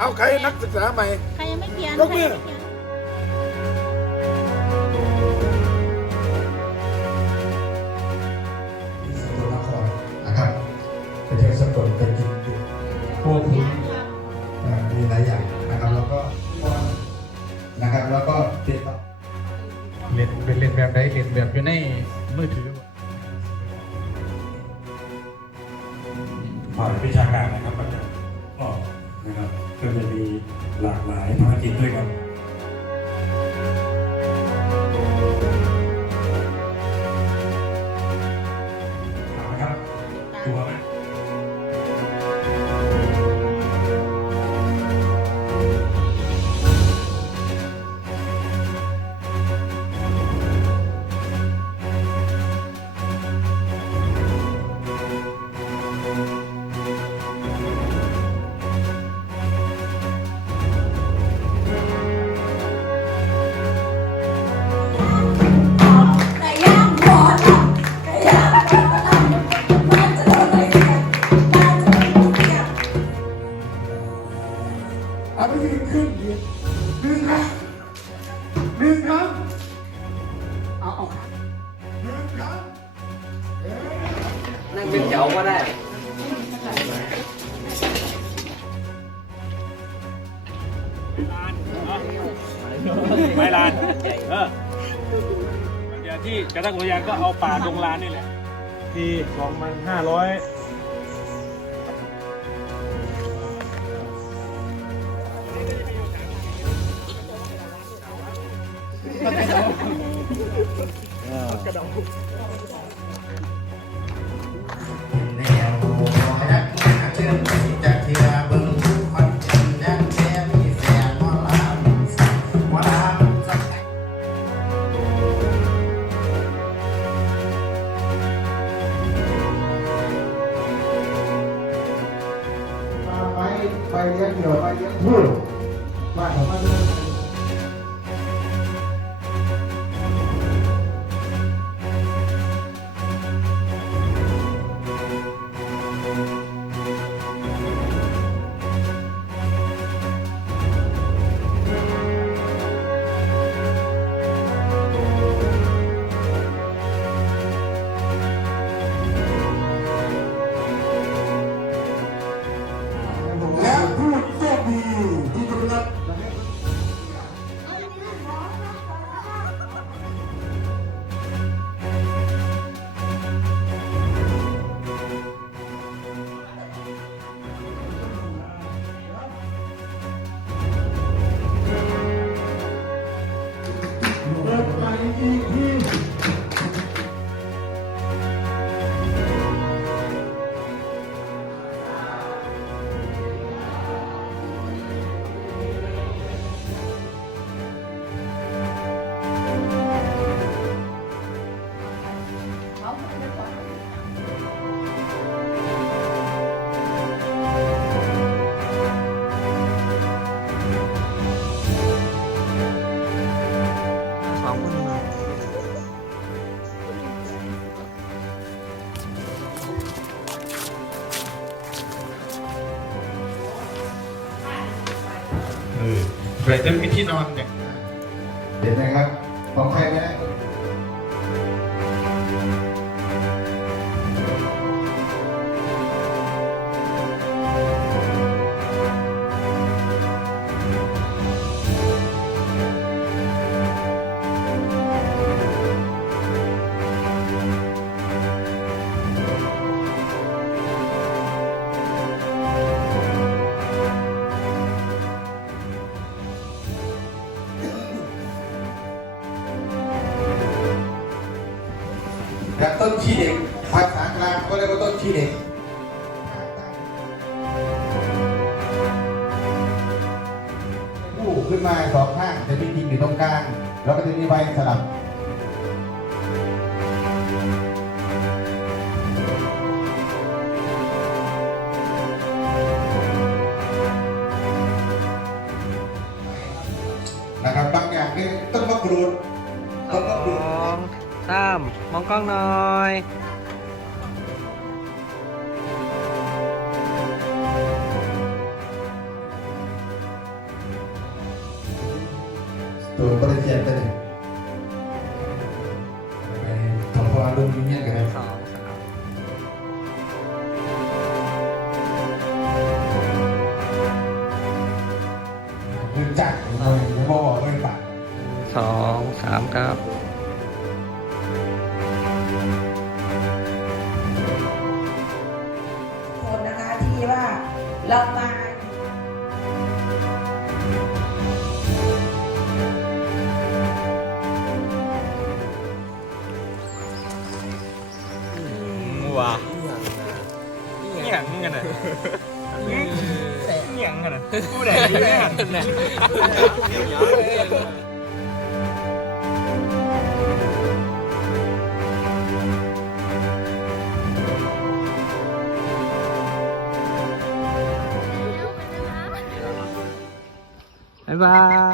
เอาใครนักศึกษาใหม่ ใครยังไม่เขียนยกมือใครยังไม่เขียนที่สกลนครนะครับไปเที่ยวสกลไปกินพวกคุณเอ่อมีหลายอย่างนะครับ แล้วก็นะครับแล้วก็ติดต่อ เล่นเป็นเล่นแบบใดเล่นแบบอยู่ในมือถือ ฝ่ายวิชาการนะครับ ก็จะมีหลากหลายภารกิจด้วยกันเอาละครับตัวไหม เอาไปยืนขึ้นยืนดึงครับดึงครับ เอาออกครับดึงครับนั่งเป็นเจ้าก็ได้ไม่ลานเออเดี๋ยวที่กระตั้งหัวยางก็เอาป่าตรงลานนี่แหละทีสองพันห้าร้อย ยักษ์แท้มีแฟนหมอ อแต่จะมีที่นอนเนี่ยเห็นไหมครับของใครนะแล ต้นขี้เด็กภาษากลางก็เรียกว่าต้นขี้เด็กผู้ขึ้นมาสองข้างจะมีดินอยู่ตรงกลาง แล้วก็จะมีใบสลับ ตั้มมองกล้องหน่อยตัวก็ได้เทียไปเลยทำความรู้เงี้ยกันนะสองสามมือจักมือบ่อมือปากสองสามครับ นะคะที่ว่าเรามาว้า